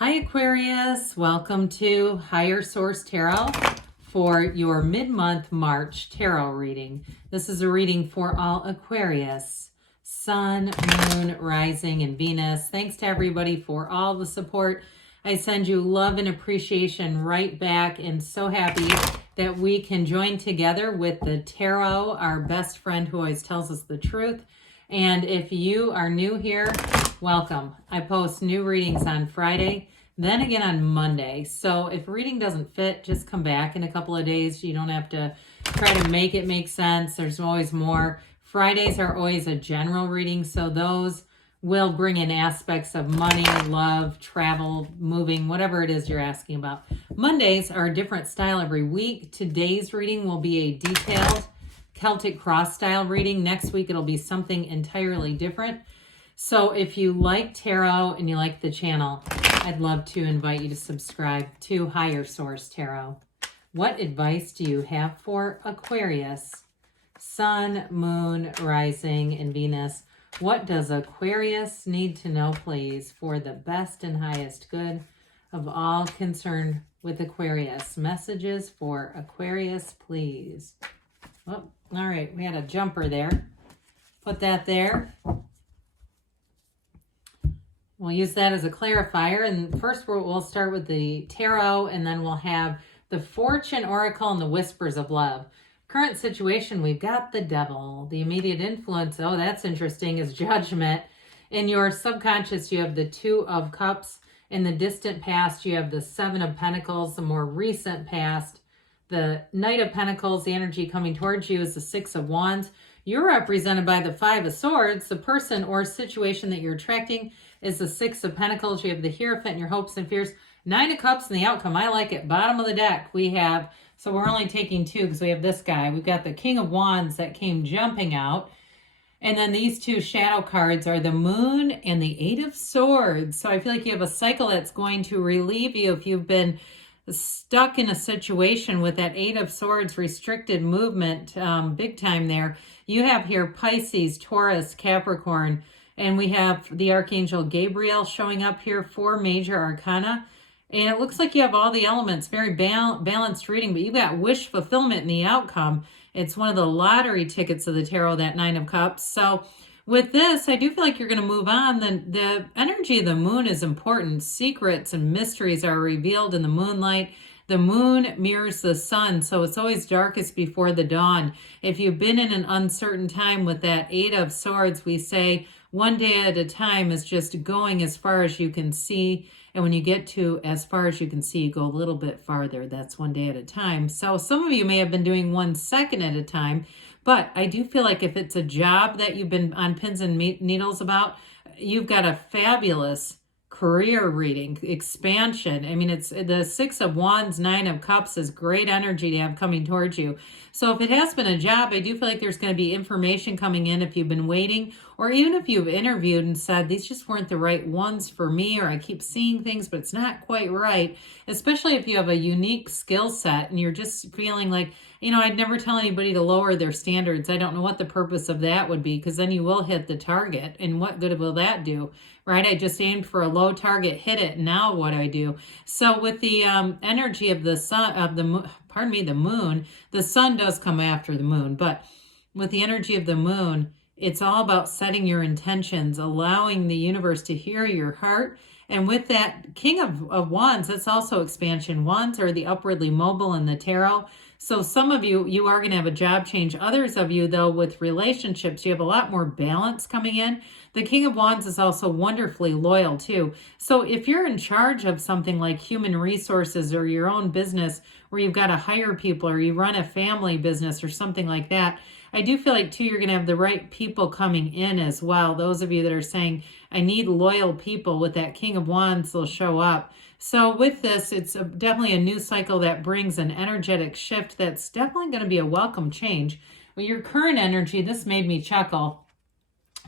Hi Aquarius, welcome to Higher Source Tarot for your mid-month March tarot reading. This is a reading for all Aquarius, Sun, Moon, Rising, and Venus. Thanks to everybody for all the support. I send you love and appreciation right back, and so happy that we can join together with the tarot, our best friend who always tells us the truth. And if you are new here, welcome. I post new readings on Friday, then again on Monday. So if a reading doesn't fit, just come back in a couple of days. You don't have to try to make it make sense. There's always more. Fridays are always a general reading, so those will bring in aspects of money, love, travel, moving, whatever it is you're asking about. Mondays are a different style every week. Today's reading will be a detailed Celtic cross style reading. Next week it'll be something entirely different. So if you like tarot and you like the channel, I'd love to invite you to subscribe to Higher Source Tarot. What advice do you have for Aquarius? Sun, Moon, Rising, and Venus. What does Aquarius need to know, please, for the best and highest good of all concerned with Aquarius? Messages for Aquarius, please. Oh, all right, we had a jumper there. Put that there. We'll use that as a clarifier. And first we'll start with the tarot, and then we'll have the Fortune Oracle and the Whispers of Love. Current situation, we've got the Devil. The immediate influence, oh, that's interesting, is Judgment. In your subconscious, you have the Two of Cups. In the distant past, you have the Seven of Pentacles. The more recent past, the Knight of Pentacles, the energy coming towards you is the Six of Wands. You're represented by the Five of Swords. The person or situation that you're attracting is the Six of Pentacles. You have the Hierophant and your hopes and fears. Nine of Cups and the outcome. I like it. Bottom of the deck, we have, so we're only taking two because we have this guy. We've got the King of Wands that came jumping out. And then these two shadow cards are the Moon and the Eight of Swords. So I feel like you have a cycle that's going to relieve you if you've been stuck in a situation with that Eight of Swords restricted movement, big time there. You have here Pisces, Taurus, Capricorn, and we have the Archangel Gabriel showing up here, 4 major arcana. And it looks like you have all the elements, very balanced reading, but you got wish fulfillment in the outcome. It's one of the lottery tickets of the tarot, that Nine of Cups. So with this, I do feel like you're going to move on. The energy of the moon is important. Secrets and mysteries are revealed in the moonlight. The moon mirrors the sun, so it's always darkest before the dawn. If you've been in an uncertain time with that Eight of Swords, we say one day at a time is just going as far as you can see. And when you get to as far as you can see, you go a little bit farther. That's one day at a time. So some of you may have been doing 1 second at a time. But I do feel like if it's a job that you've been on pins and needles about, you've got a fabulous career reading, expansion. I mean, it's the Six of Wands, Nine of Cups is great energy to have coming towards you. So if it has been a job, I do feel like there's going to be information coming in if you've been waiting, or even if you've interviewed and said, these just weren't the right ones for me, or I keep seeing things, but it's not quite right. Especially if you have a unique skill set and you're just feeling like, you know, I'd never tell anybody to lower their standards. I don't know what the purpose of that would be, because then you will hit the target. And what good will that do? Right? I just aimed for a low target, hit it. Now what I do? So with the energy of the sun, of the moon, the sun does come after the moon, but with the energy of the moon, it's all about setting your intentions, allowing the universe to hear your heart. And with that King of Wands, that's also expansion. Wands are the upwardly mobile in the tarot. So some of you are going to have a job change. Others of you, though, with relationships, you have a lot more balance coming in. The King of Wands is also wonderfully loyal, too. So if you're in charge of something like human resources or your own business where you've got to hire people, or you run a family business or something like that, I do feel like, too, you're going to have the right people coming in as well. Those of you that are saying, I need loyal people, with that King of Wands, they'll show up. So with this, it's definitely a new cycle that brings an energetic shift that's definitely going to be a welcome change. Well, your current energy, this made me chuckle,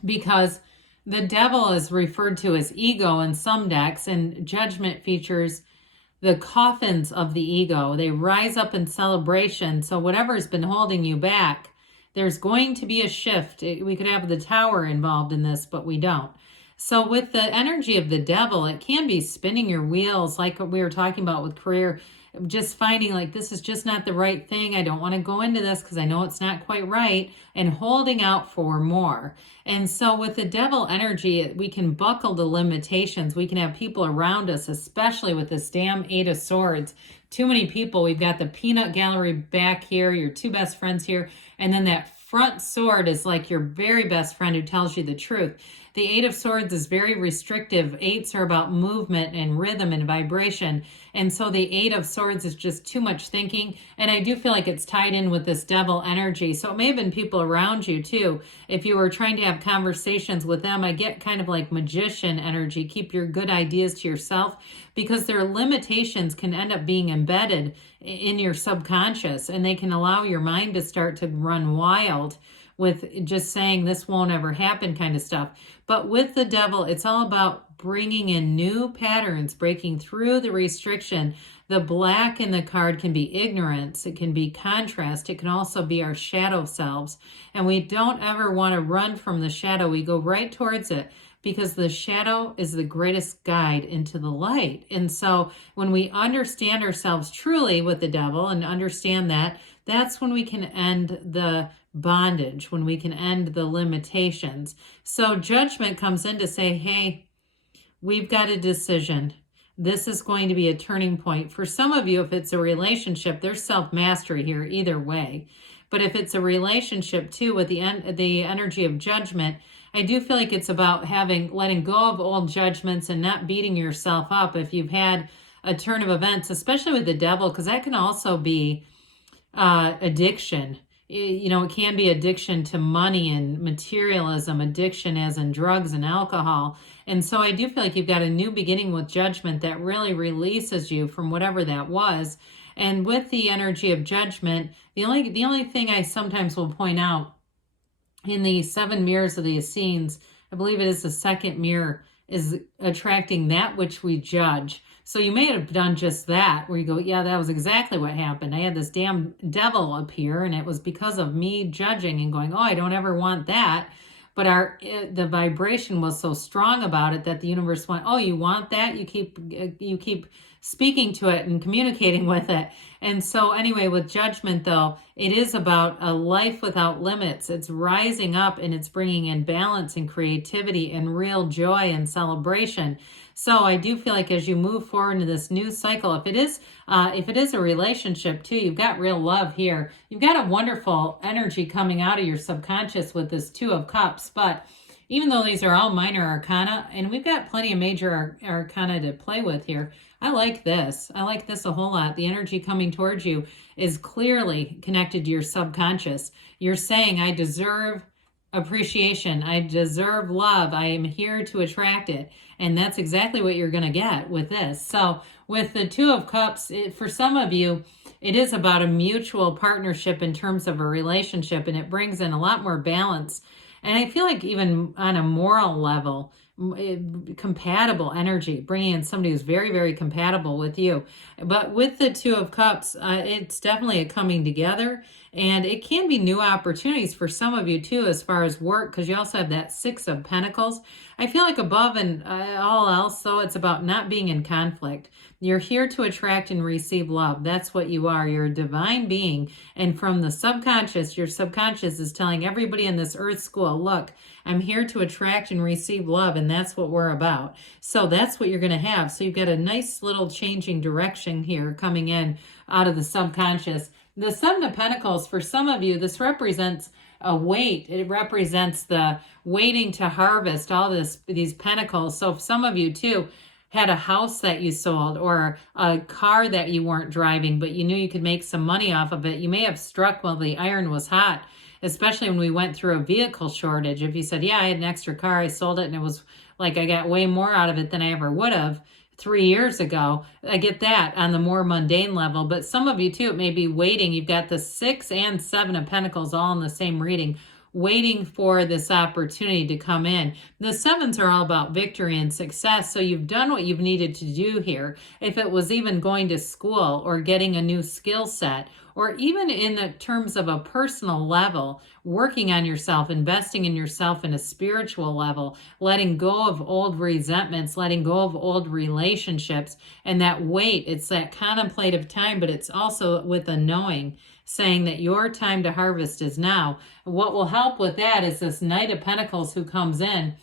because the Devil is referred to as ego in some decks, and Judgment features the coffins of the ego. They rise up in celebration. So whatever's been holding you back, there's going to be a shift. We could have the Tower involved in this, but we don't. So with the energy of the devil, it can be spinning your wheels, like we were talking about with career, just finding like this is just not the right thing. I don't want to go into this because I know it's not quite right, and holding out for more. And so with the devil energy, we can buckle the limitations. We can have people around us, especially with this damn Eight of Swords. Too many people. We've got the peanut gallery back here, your two best friends here, and then that front sword is like your very best friend who tells you the truth. The Eight of Swords is very restrictive. Eights are about movement and rhythm and vibration. And so the Eight of Swords is just too much thinking. And I do feel like it's tied in with this devil energy. So it may have been people around you too. If you were trying to have conversations with them, I get kind of like magician energy. Keep your good ideas to yourself, because their limitations can end up being embedded in your subconscious, and they can allow your mind to start to run wild with just saying this won't ever happen kind of stuff. But with the devil, it's all about bringing in new patterns, breaking through the restriction. The black in the card can be ignorance. It can be contrast. It can also be our shadow selves. And we don't ever want to run from the shadow. We go right towards it, because the shadow is the greatest guide into the light. And so when we understand ourselves truly with the devil and understand that, that's when we can end the bondage, when we can end the limitations. So judgment comes in to say, hey, we've got a decision. This is going to be a turning point. For some of you, if it's a relationship, there's self-mastery here either way. But if it's a relationship too, with the energy of judgment, I do feel like it's about letting go of old judgments and not beating yourself up if you've had a turn of events, especially with the devil, because that can also be addiction. It can be addiction to money and materialism, addiction as in drugs and alcohol. And so I do feel like you've got a new beginning with judgment that really releases you from whatever that was. And with the energy of judgment, the only thing I sometimes will point out in the 7 mirrors of the Essenes, I believe it is the second mirror, is attracting that which we judge. So you may have done just that, where you go, yeah, that was exactly what happened. I had this damn devil appear, and it was because of me judging and going, oh, I don't ever want that. But the vibration was so strong about it that the universe went, oh, you want that? You keep speaking to it and communicating with it. And so anyway, with judgment though, it is about a life without limits. It's rising up and it's bringing in balance and creativity and real joy and celebration. So I do feel like as you move forward into this new cycle, if it is a relationship too, you've got real love here. You've got a wonderful energy coming out of your subconscious with this Two of Cups. But even though these are all minor arcana, and we've got plenty of major arcana to play with here, I like this. I like this a whole lot. The energy coming towards you is clearly connected to your subconscious. You're saying, I deserve appreciation. I deserve love. I am here to attract it. And that's exactly what you're going to get with this. So with the Two of Cups, for some of you, it is about a mutual partnership in terms of a relationship, and it brings in a lot more balance. And I feel like even on a moral level, compatible energy, bringing in somebody who's very, very compatible with you. But with the Two of Cups, it's definitely a coming together, and it can be new opportunities for some of you too, as far as work, because you also have that Six of Pentacles. I feel like above and all else, though, it's about not being in conflict. You're here to attract and receive love. That's what you are. You're a divine being. And from the subconscious, your subconscious is telling everybody in this earth school, look, I'm here to attract and receive love, and that's what we're about. So that's what you're going to have. So you've got a nice little changing direction here coming in out of the subconscious. The Seven of Pentacles, for some of you, this represents a wait. It represents the waiting to harvest all these pentacles. So if some of you too had a house that you sold or a car that you weren't driving, but you knew you could make some money off of it, you may have struck while the iron was hot, especially when we went through a vehicle shortage. If you said, yeah, I had an extra car, I sold it, and it was like I got way more out of it than I ever would have 3 years ago. I get that on the more mundane level. But some of you too, it may be waiting. You've got the 6 and 7 of Pentacles all in the same reading, waiting for this opportunity to come in. The sevens are all about victory and success. So you've done what you've needed to do here. If it was even going to school or getting a new skill set, or even in the terms of a personal level, working on yourself, investing in yourself in a spiritual level, letting go of old resentments, letting go of old relationships, and that wait, it's that contemplative time, but it's also with a knowing, saying that your time to harvest is now. What will help with that is this Knight of Pentacles who comes in.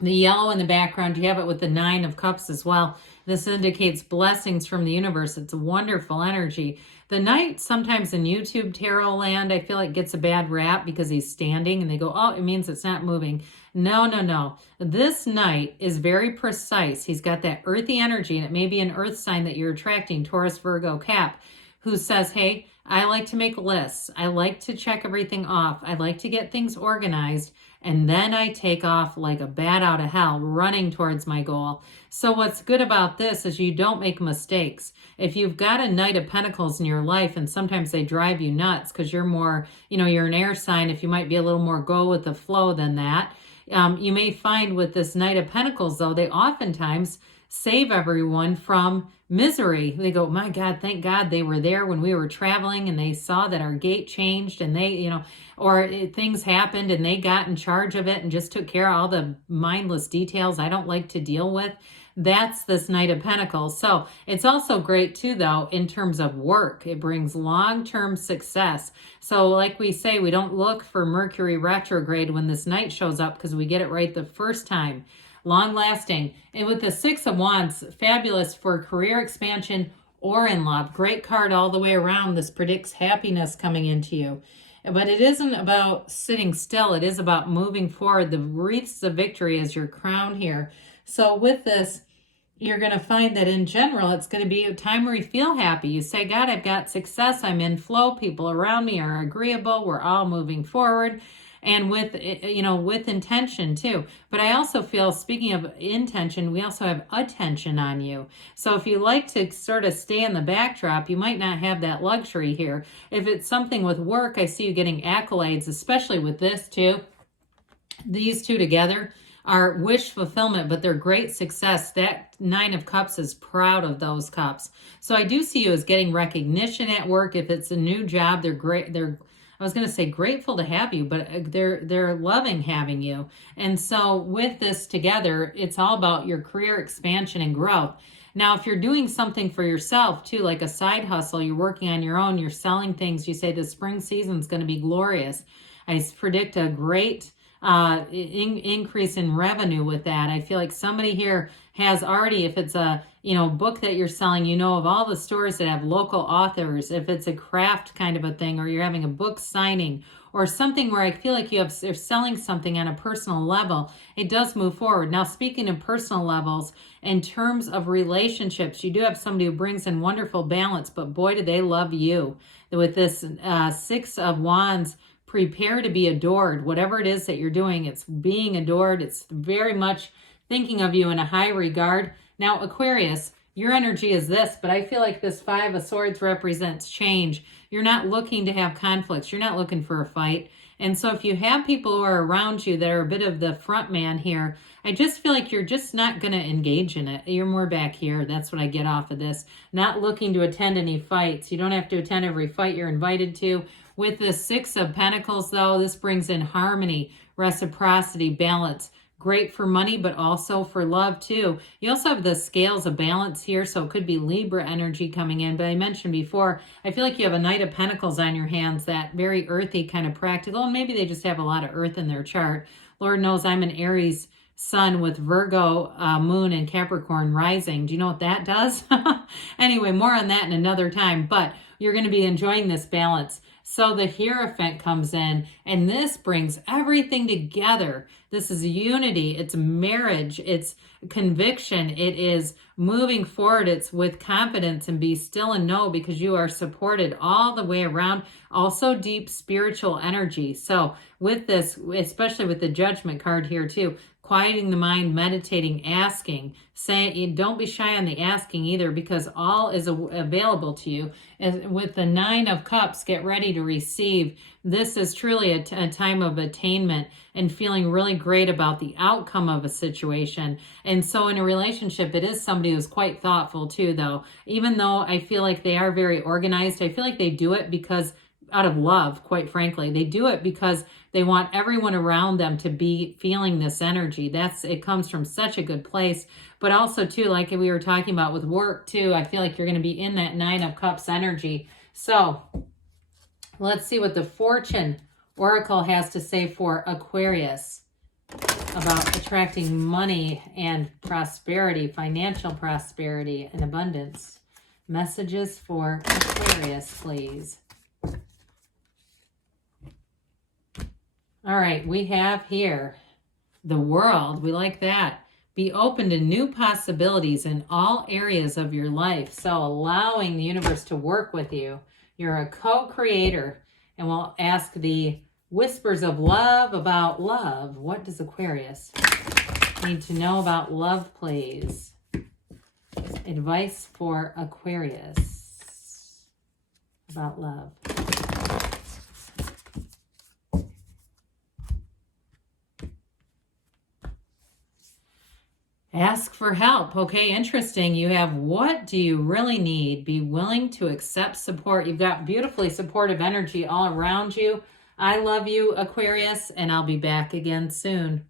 The yellow in the background, you have it with the Nine of Cups as well. This indicates blessings from the universe. It's a wonderful energy. The Knight, sometimes in YouTube tarot land, I feel like gets a bad rap because he's standing and they go, oh, it means it's not moving. No, no, no. This Knight is very precise. He's got that earthy energy, and it may be an earth sign that you're attracting, Taurus, Virgo, Cap, who says, hey, I like to make lists. I like to check everything off. I like to get things organized. And then I take off like a bat out of hell, running towards my goal. So what's good about this is you don't make mistakes. If you've got a Knight of Pentacles in your life, and sometimes they drive you nuts because you're more, you're an air sign, if you might be a little more go with the flow than that. You may find with this Knight of Pentacles, though, they oftentimes save everyone from misery. They go, my God, thank God they were there when we were traveling and they saw that our gate changed and they, things happened and they got in charge of it and just took care of all the mindless details I don't like to deal with. That's this Knight of Pentacles. So it's also great too, though, in terms of work. It brings long-term success. So like we say, we don't look for Mercury retrograde when this Knight shows up because we get it right the first time. Long-lasting. And with the Six of Wands, fabulous for career expansion or in love. Great card all the way around. This predicts happiness coming into you. But it isn't about sitting still. It is about moving forward. The wreaths of victory is your crown here. So with this, you're going to find that in general, it's going to be a time where you feel happy. You say, God, I've got success. I'm in flow. People around me are agreeable. We're all moving forward. And with intention too. But I also feel, speaking of intention, we also have attention on you. So if you like to sort of stay in the backdrop, you might not have that luxury here. If it's something with work, I see you getting accolades, especially with this too. These two together are wish fulfillment, but they're great success. That Nine of Cups is proud of those cups. So I do see you as getting recognition at work. If it's a new job, they're great. I was going to say grateful to have you, but they're loving having you. And so with this together, it's all about your career expansion and growth. Now, if you're doing something for yourself too, like a side hustle, you're working on your own, you're selling things, you say the spring season is going to be glorious. I predict a great increase in revenue with that. I feel like somebody here has already, if it's a book that you're selling, of all the stores that have local authors, if it's a craft kind of a thing, or you're having a book signing or something where I feel like you're selling something on a personal level, it does move forward. Now, speaking of personal levels, in terms of relationships, you do have somebody who brings in wonderful balance, but boy, do they love you. With this Six of Wands, prepare to be adored. Whatever it is that you're doing, it's being adored. It's very much thinking of you in a high regard. Now, Aquarius, your energy is this, but I feel like this Five of Swords represents change. You're not looking to have conflicts. You're not looking for a fight. And so if you have people who are around you that are a bit of the front man here, I just feel like you're just not going to engage in it. You're more back here. That's what I get off of this. Not looking to attend any fights. You don't have to attend every fight you're invited to. With the Six of Pentacles, though, this brings in harmony, reciprocity, balance. Great for money, but also for love, too. You also have the scales of balance here, so it could be Libra energy coming in. But I mentioned before, I feel like you have a Knight of Pentacles on your hands, that very earthy kind of practical, and maybe they just have a lot of earth in their chart. Lord knows I'm an Aries sun with Virgo moon and Capricorn rising. Do you know what that does? Anyway, more on that in another time, but you're going to be enjoying this balance. So the Hierophant comes in, and this brings everything together. This is unity, it's marriage, it's conviction, it is moving forward, it's with confidence, and be still and know, because you are supported all the way around. Also deep spiritual energy. So with this, especially with the Judgment card here too, quieting the mind, meditating, asking, saying, don't be shy on the asking either, because all is available to you. And with the 9 of Cups, get ready to receive. This is truly a time of attainment and feeling really great about the outcome of a situation. And so in a relationship, it is somebody who's quite thoughtful too, though. Even though I feel like they are very organized, I feel like they do it because out of love, quite frankly. They do it because they want everyone around them to be feeling this energy. It comes from such a good place. But also too, like we were talking about with work too, I feel like you're going to be in that 9 of Cups energy. So let's see what the Fortune Oracle has to say for Aquarius about attracting money and prosperity, financial prosperity and abundance. Messages for Aquarius, please. All right, we have here the World. We like that. Be open to new possibilities in all areas of your life. So allowing the universe to work with you. You're a co-creator. And we'll ask the Whispers of Love about love. What does Aquarius need to know about love, please? Advice for Aquarius about love. Ask for help. Okay, interesting. You have what do you really need? Be willing to accept support. You've got beautifully supportive energy all around you. I love you, Aquarius, and I'll be back again soon.